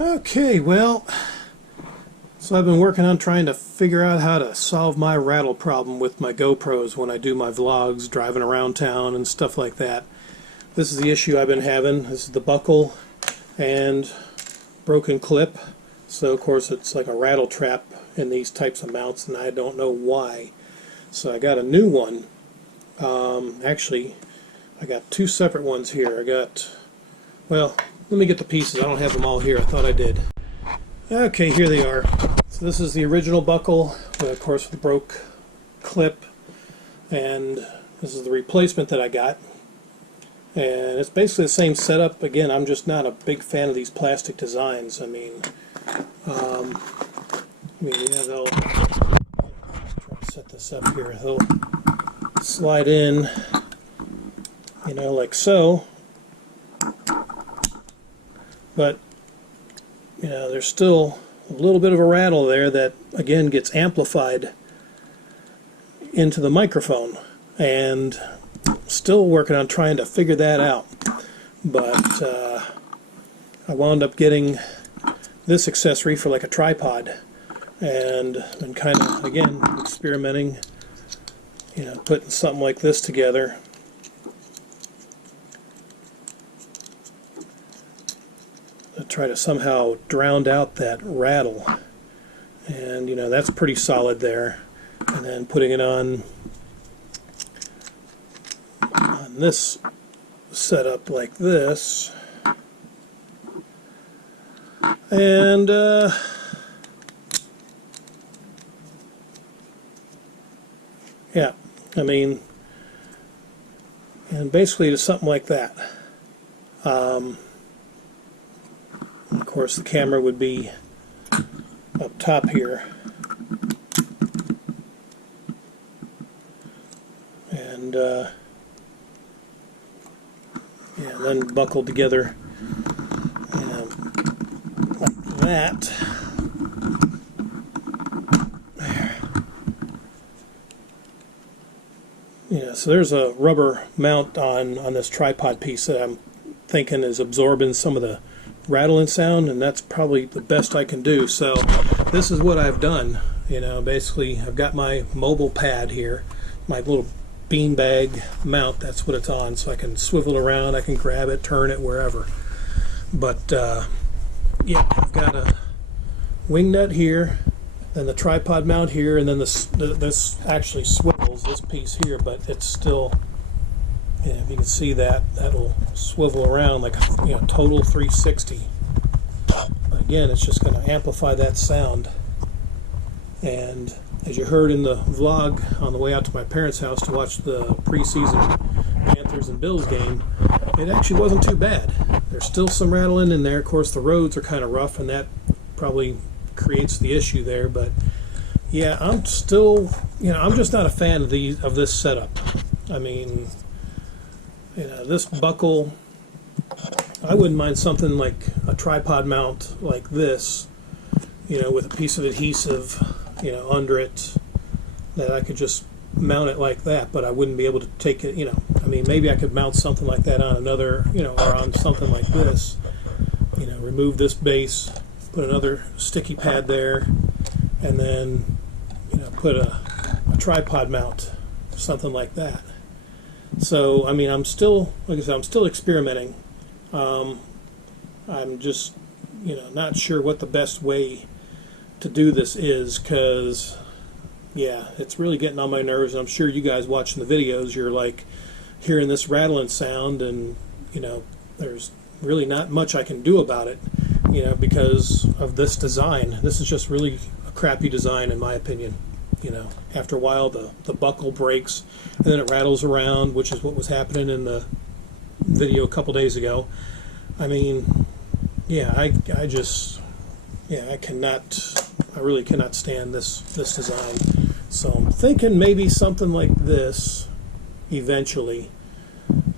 Okay, well, so I've been working on trying to figure out how to solve my rattle problem with my GoPros when I do my vlogs, driving around town and stuff like that. This is the issue I've been having. This is the buckle and broken clip. So of course it's like a rattle trap in these types of mounts, and I don't know why. So I got a new one. Actually, I got two separate ones here. Well, let me get the pieces. I don't have them all here. I thought I did. Okay, here they are. So this is the original buckle, of course, with the broke clip, and this is the replacement that I got. And it's basically the same setup. Again, I'm just not a big fan of these plastic designs. I mean, yeah, they'll try to set this up here. They'll slide in, you know, like so. But you know, there's still a little bit of a rattle there that again gets amplified into the microphone, and still working on trying to figure that out. But I wound up getting this accessory for like a tripod, and been kind of again experimenting, you know, putting something like this together. Try to somehow drown out that rattle, and you know, that's pretty solid there. And then putting it on this setup like this, and yeah, I mean, and basically just something like that. Of course, the camera would be up top here, and yeah, then buckled together like that. There. Yeah, so there's a rubber mount on this tripod piece that I'm thinking is absorbing some of the rattling sound, and that's probably the best I can do. So this is what I've done. You know, basically I've got my mobile pad here, my little beanbag mount. That's what it's on, so I can swivel around, I can grab it, turn it wherever. But yeah, I've got a wing nut here, then the tripod mount here, and then this actually swivels, this piece here, but it's still, yeah, if you can see that, that'll swivel around like a, you know, total 360. Again, it's just going to amplify that sound. And as you heard in the vlog on the way out to my parents' house to watch the preseason Panthers and Bills game, it actually wasn't too bad. There's still some rattling in there. Of course, the roads are kind of rough, and that probably creates the issue there. But yeah, I'm still, you know, I'm just not a fan of this setup. I mean, you know, this buckle, I wouldn't mind something like a tripod mount like this, you know, with a piece of adhesive, you know, under it, that I could just mount it like that, but I wouldn't be able to take it, you know, I mean, maybe I could mount something like that on another, you know, or on something like this, you know, remove this base, put another sticky pad there, and then, you know, put a tripod mount, something like that. So, I mean, I'm still, like I said, I'm still experimenting. I'm just, you know, not sure what the best way to do this is, because, yeah, it's really getting on my nerves. And I'm sure you guys watching the videos, you're like hearing this rattling sound, and, you know, there's really not much I can do about it, you know, because of this design. This is just really a crappy design, in my opinion. You know, after a while the buckle breaks and then it rattles around, which is what was happening in the video a couple days ago. I mean, yeah, I just, yeah, I really cannot stand this design. So I'm thinking maybe something like this eventually.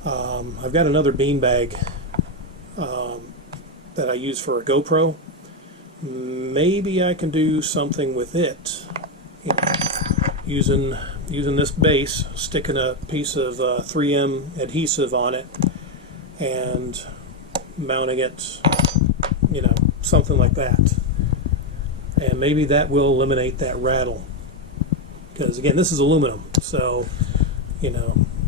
I've got another beanbag that I use for a GoPro. Maybe I can do something with it. You know, using this base, sticking a piece of 3M adhesive on it, and mounting it, you know, something like that. And maybe that will eliminate that rattle. Because again, this is aluminum, so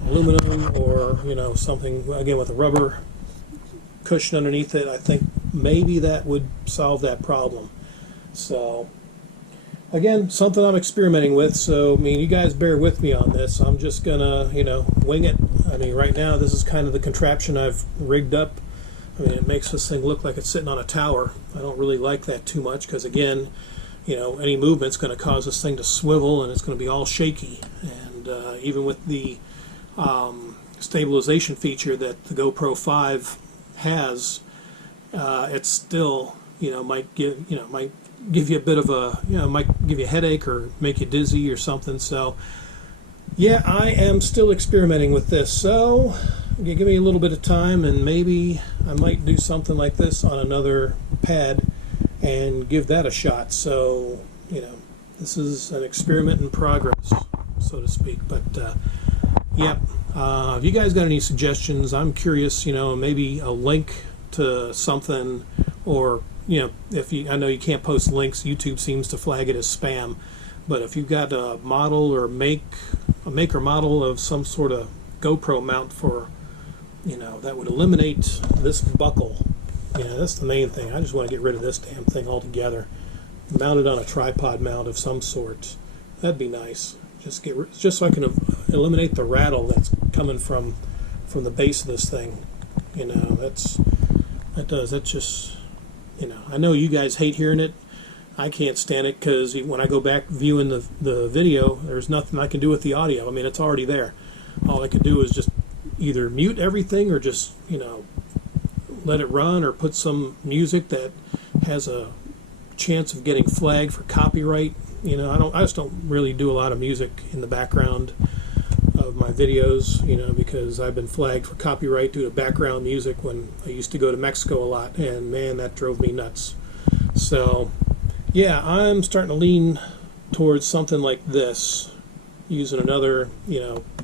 aluminum or something again with a rubber cushion underneath it. I think maybe that would solve that problem. So again, something I'm experimenting with. So I mean, you guys bear with me on this. I'm just gonna wing it. I mean, right now this is kind of the contraption I've rigged up. I mean, it makes this thing look like it's sitting on a tower. I don't really like that too much because again, any movement's going to cause this thing to swivel and it's going to be all shaky. And even with the stabilization feature that the GoPro 5 has, it's still might give you a bit of a might give you a headache or make you dizzy or something. So yeah, I am still experimenting with this. So give me a little bit of time and maybe I might do something like this on another pad and give that a shot. So this is an experiment in progress, so to speak. But yeah, if you guys got any suggestions, I'm curious. Maybe a link to something, or if I know you can't post links, YouTube seems to flag it as spam. But if you've got a model or make or model of some sort of GoPro mount for that would eliminate this buckle. Yeah, that's the main thing. I just want to get rid of this damn thing altogether. Mount it on a tripod mount of some sort. That'd be nice. Just so I can eliminate the rattle that's coming from the base of this thing. That's just I know you guys hate hearing it. I can't stand it because when I go back viewing the video, there's nothing I can do with the audio. I mean, it's already there. All I can do is just either mute everything or just let it run, or put some music that has a chance of getting flagged for copyright. I just don't really do a lot of music in the background of my videos, because I've been flagged for copyright due to background music when I used to go to Mexico a lot, and man, that drove me nuts. So yeah, I'm starting to lean towards something like this, using another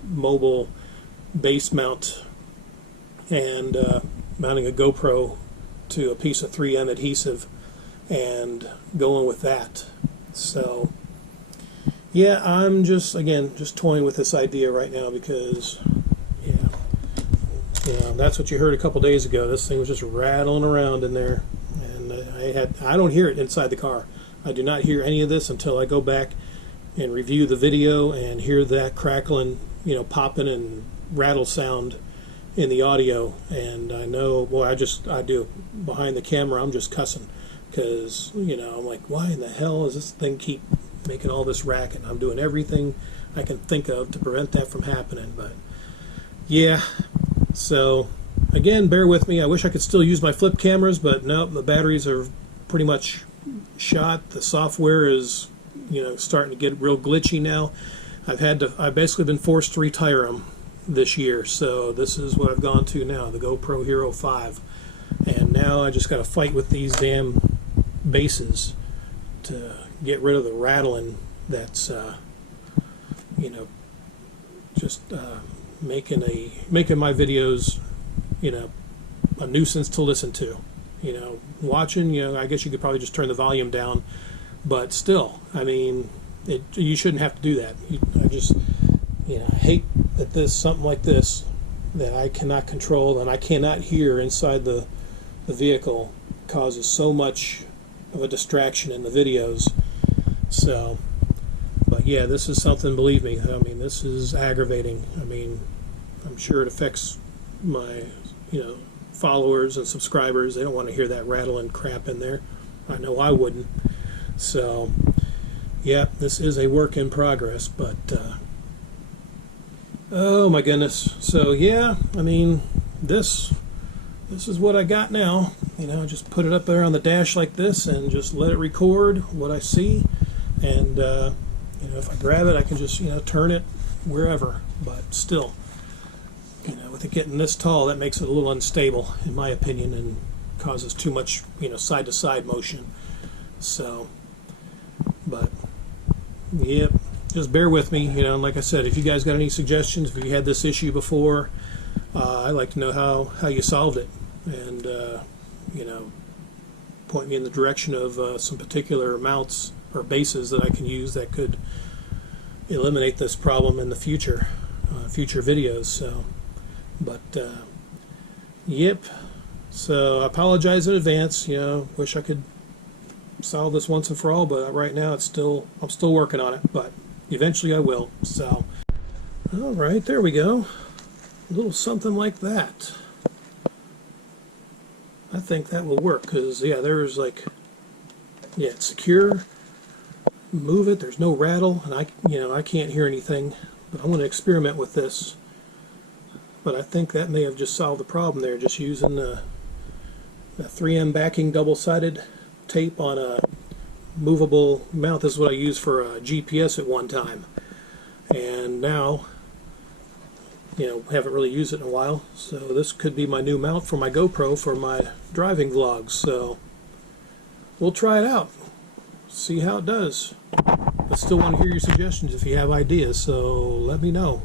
mobile base mount and mounting a GoPro to a piece of 3M adhesive and going with that. So yeah, I'm just toying with this idea right now because that's what you heard a couple days ago. This thing was just rattling around in there, and I don't hear it inside the car. I do not hear any of this until I go back and review the video and hear that crackling, popping and rattle sound in the audio. And I know, boy, I do behind the camera, I'm just cussing because I'm like, why in the hell does this thing keep making all this racket? I'm doing everything I can think of to prevent that from happening. But yeah, so again, bear with me. I wish I could still use my flip cameras, but no, the batteries are pretty much shot. The software is starting to get real glitchy now. I've basically been forced to retire them this year, so this is what I've gone to now, the GoPro Hero 5, and now I just got to fight with these damn bases to get rid of the rattling that's just making my videos a nuisance to listen to. Watching, I guess you could probably just turn the volume down, but still, I mean, you shouldn't have to do that. I just I hate that there's something like this that I cannot control and I cannot hear inside the vehicle causes so much of a distraction in the videos. So, but yeah, this is something, believe me, I mean, this is aggravating. I mean, I'm sure it affects my, followers and subscribers. They don't want to hear that rattling crap in there. I know I wouldn't. So, yeah, this is a work in progress, but oh my goodness. So yeah, I mean, this is what I got now. Just put it up there on the dash like this and just let it record what I see. And if I grab it, I can just turn it wherever. But still, with it getting this tall, that makes it a little unstable, in my opinion, and causes too much side to side motion. So, but yep. Just bear with me, and like I said, if you guys got any suggestions, if you had this issue before, I'd like to know how you solved it. And, point me in the direction of some particular mounts or bases that I can use that could eliminate this problem in the future videos. So, but yep. So I apologize in advance. You know, wish I could solve this once and for all, but right now I'm still working on it. But eventually I will. So, all right, there we go. A little something like that. I think that will work because yeah, there's like, yeah, it's secure. Move it. There's no rattle, and I can't hear anything. But I'm going to experiment with this. But I think that may have just solved the problem there. Just using the 3M backing double-sided tape on a movable mount. This is what I used for a GPS at one time, and now, you know, haven't really used it in a while. So this could be my new mount for my GoPro for my driving vlogs. So we'll try it out, see how it does. But still want to hear your suggestions if you have ideas. So let me know.